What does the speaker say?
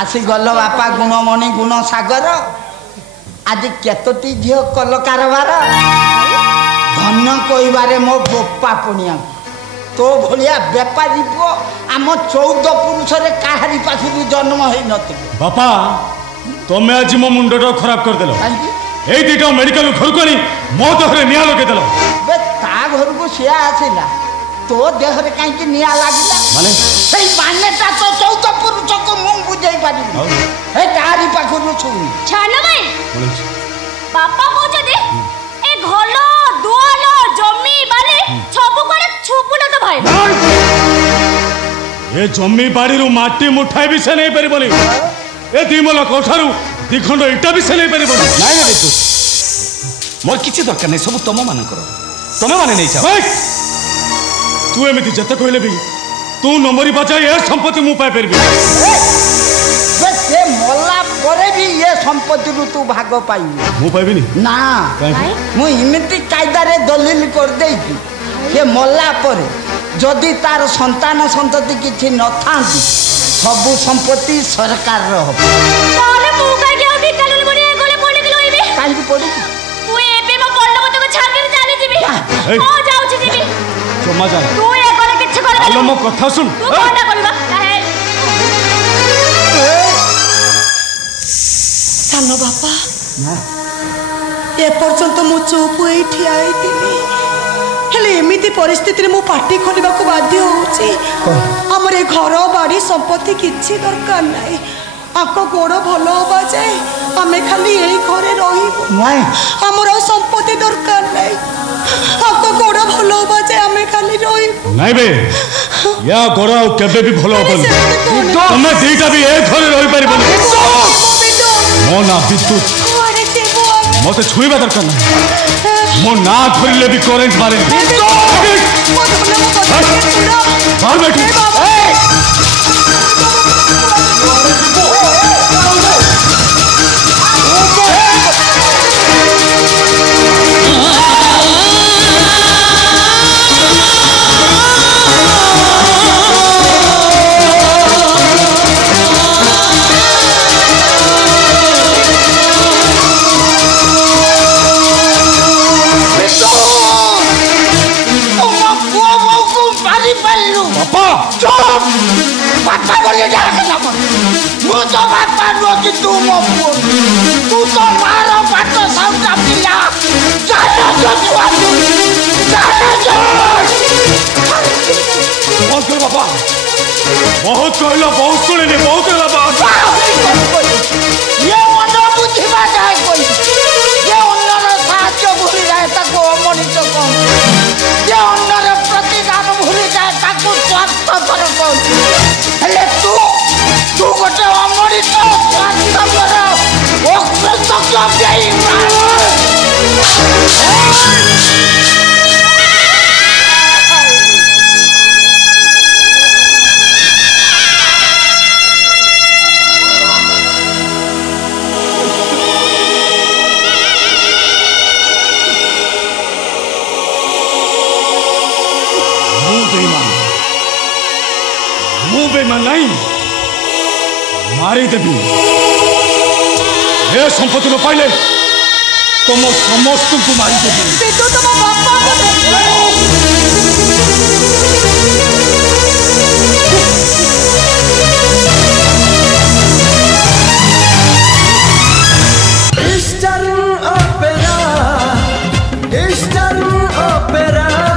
आसीगल बापा गुणमणि गुण सागर आज केतोटी झील कल कारबार धन्य कहबारे मो बोपा पुनिया तो भलिया बेपारी पुओ आम 14 पुरुष काहारी पाखु जन्म हो न बापा तुम्हें आज मो मुंडटा खराब कर देलो ए दिटा मेडिकल घर को मो देहरे निया लगे देलो बे ता घर को सिया आसिला तो देहरे काई निया लागिला माने सेई मानेटा तो 14 पुरुष को मु बुझाई पारी हे काहारी पाखु छुनी छानो भाई बापा कहते दे ए घर दुआल जमी बाली सब कोड़े छुपुला तो भाई ए जमी बाड़ी रु माटी मुठाई भी से नहीं परिबनी ए दिमला कोठारू दिखंड इटा भी से नहीं परिबनी नाही रे तू मोर किछि दरकार नहीं सब तुम मान करो तुम माने नहीं चाहो तू एमिति जत कहले भी तू नंबरी बचाई ए संपत्ति मु पाई परबी से मल्ला परे भी ये संपत्ति रु तू भाग पाइबी मु पाइबिनी ना मु इमिति कायदा रे दलील कर देई ये मल्ला परे जदि तार संतान संतति किछि न थांती सब संपत्ति सरकार रो हो ताले मु का के अभी कानून बने गले पड़े के लइबे काई पड़ी तू एबे म बल्ल मत को छाके चली जीबी हो जाउ छी जीबी जमा जा तू ए गले किछ कर आलो मो कथा सुन तू कोना करबा काहे सानो बापा ए पर्यंत मु चुप होई ठिया आइतिनी हेले एमिति परिस्थिति मु पार्टी खोलिबा को बाध्य होउची हमर ए घर बाड़ी संपत्ति किछि दरकार नाही आको गोड़ भलो होबा जाय हमें खाली एई घरे रहिबो नहीं हमर संपत्ति दरकार नाही आको गोड़ भलो होबा जाय हमें खाली रहिबो नहीं बे या गोड़ा केबे भी भलो होबन तमे दीटा भी ए घरे रहि परिबनी मो ना विद्युत मते छुईबा दरकार नहीं मो ना धरले भी करेंट मारे बाहर बैठी बापा बोले जाके मु तो बापा नो कि तू मो पुओ तू तो मारो बाटो साउटा पिला जाना जो जाना जो बहुत बापा बहुत कहलो बहुत सुनिले बहुत बापा ये मनो बुझिबा जाय कोई ये अन्नर साहाय्य भूली जाए ताको अमनित कोन ये अन्नर प्रतिदान भूली जाए ताको स्वार्थ पर कोन हेले तू गोटे अमृत स्वार्थपर अकृतज्ञ बेईमान मु बेईमान नहीं मारी देवी ए संपत्ति न पाइले तुम समस्त को मारी देवी तो तुम बापा Eastern Opera